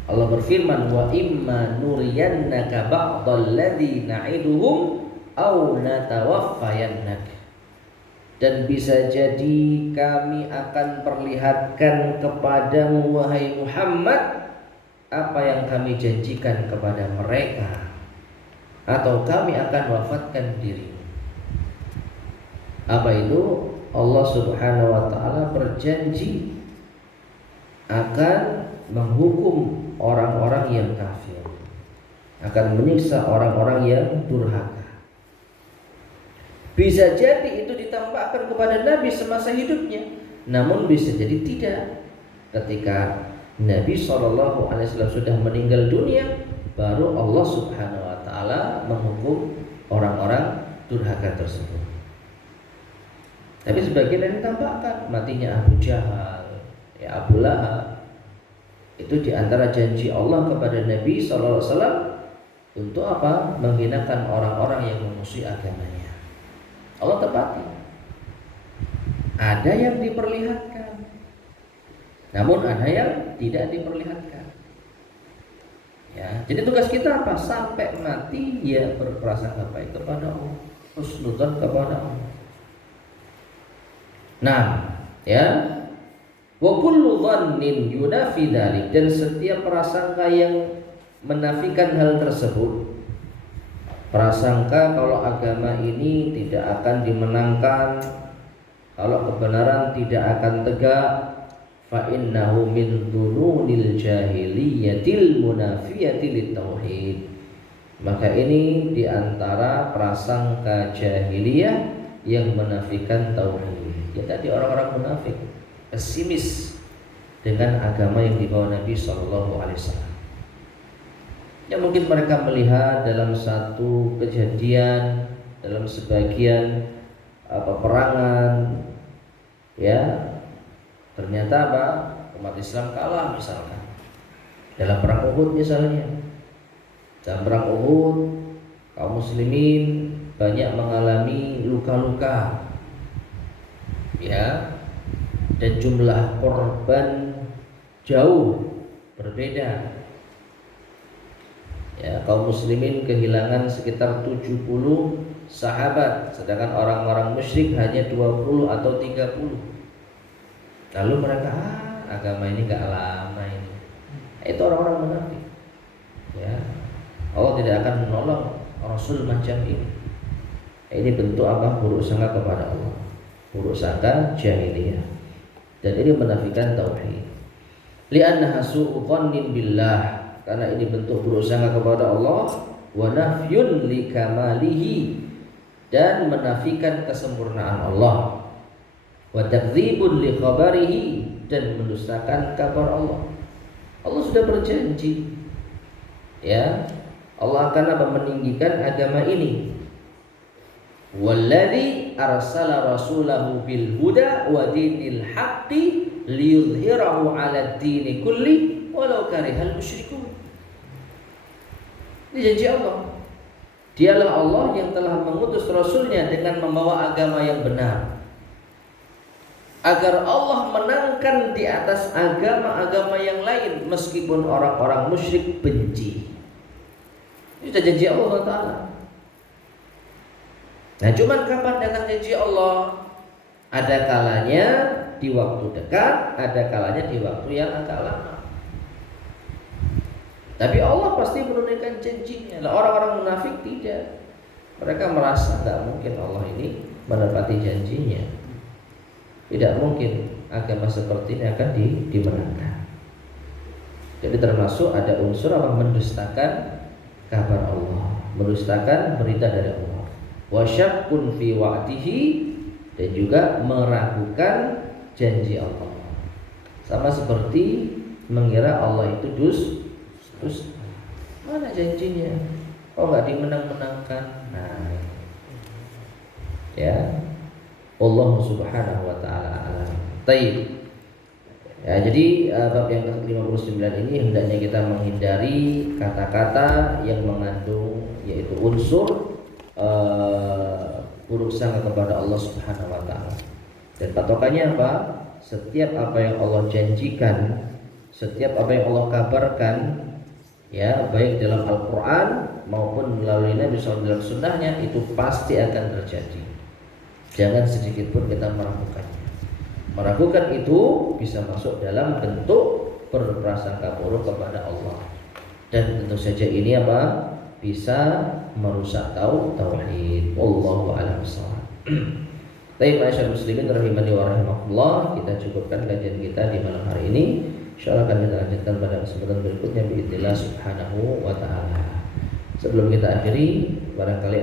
Allah berfirman, wa imma nuriyannaka ba'dal ladzi na'iduhum aw natawaffayannak. Dan bisa jadi kami akan perlihatkan kepadamu wahai Muhammad apa yang kami janjikan kepada mereka, atau kami akan wafatkan dirimu. Apa itu? Allah Subhanahu wa taala berjanji akan menghukum orang-orang yang kafir, akan menyiksa orang-orang yang durhaka. Bisa jadi itu ditampakkan kepada Nabi semasa hidupnya, namun bisa jadi tidak. Ketika Nabi SAW sudah meninggal dunia, baru Allah Subhanahu wa taala menghukum orang-orang durhaka tersebut. Tapi sebagian yang ditampakkan, matinya Abu Jahal, ya Abu Lahab, itu diantara janji Allah kepada Nabi SAW untuk apa? Menghinakan orang-orang yang memusuhi agamanya. Allah tepati. Ada yang diperlihatkan, namun ada yang tidak diperlihatkan. Ya, jadi tugas kita apa? Sampai mati ya berprasangka baik kepada Allah, husnudzan kepada Allah. Nah, ya, wa kullu dhannin yunafi dzalik, dan setiap prasangka yang menafikan hal tersebut. Prasangka kalau agama ini tidak akan dimenangkan, kalau kebenaran tidak akan tegak, fa innahu min dununil jahiliyatil munafiyati litauhid. Maka ini diantara prasangka jahiliyah yang menafikan tauhid. Ya tadi orang-orang munafik, pesimis dengan agama yang dibawa Nabi SAW. Ya mungkin mereka melihat dalam satu kejadian, dalam sebagian peperangan, ya ternyata apa? Umat Islam kalah misalkan dalam perang Uhud misalnya. Dalam perang Uhud kaum muslimin banyak mengalami luka-luka, ya, dan jumlah korban jauh berbeda. Ya, kaum muslimin kehilangan sekitar 70 sahabat, sedangkan orang-orang musyrik hanya 20 atau 30. Lalu mereka, agama ini gak lama ini. Itu orang-orang munafik. Ya, Allah tidak akan menolong Rasul macam ini. Ini bentuk apa? Buruk sangka kepada Allah, buruk sangka jahiliyah, dan ini menafikan tauhid. Li'annaha su'u dhannin billah, karena ini bentuk buruk sangka kepada Allah, wa nafyun li kamalihi, dan menafikan kesempurnaan Allah, wa takdzibun li khabarihi, dan mendustakan kabar Allah. Allah sudah berjanji, ya, Allah akan apa? Meninggikan agama ini. Walladzi arsala rasulahu bil huda wa dinil haqqi liyudhhirahu 'ala ad-dini kulli walau karihal musyrikun. Ini janji Allah. Dialah Allah yang telah mengutus Rasulnya dengan membawa agama yang benar, agar Allah menangkan di atas agama-agama yang lain meskipun orang-orang musyrik benci. Ini sudah janji Allah Ta'ala. Nah, cuman kapan dengan janji Allah? Ada kalanya di waktu dekat, ada kalanya di waktu yang agak lama. Tapi Allah pasti menunaikan janjinya. Lah, orang-orang munafik tidak. Mereka merasa tidak mungkin Allah ini menepati janjinya. Tidak mungkin agama seperti ini akan dimenangkan. Jadi termasuk ada unsur apa? Mendustakan kabar Allah, mendustakan berita dari Allah. Wa syakkun fi wa'dihi, dan juga meragukan janji Allah. Sama seperti mengira Allah itu dusta. Mana janjinya? Oh, nggak dimenang-menangkan. Nah, ya, Allah Subhanahu wa taala. Taib. Ya, jadi bab yang ke-59 ini hendaknya kita menghindari kata-kata yang mengandung yaitu unsur buruk sangka kepada Allah Subhanahu wa taala. Dan patokannya apa? Setiap apa yang Allah janjikan, setiap apa yang Allah kabarkan, ya, baik dalam Al-Qur'an maupun melalui Nabi SAW dalam sunnahnya, itu pasti akan terjadi. Jangan sedikit pun kita meragukannya. Meragukan itu bisa masuk dalam bentuk berprasangka buruk kepada Allah. Dan tentu saja ini apa? Bisa merusak tauhid. Wallahu a'lam bishawab. Tapi masyarakat muslimin rahimani wa rahimakumullah, kita cukupkan kajian kita di malam hari ini. Insyaallah akan kita lanjutkan pada kesempatan berikutnya biidznillah subhanahu wa ta'ala. Sebelum kita akhiri, barangkali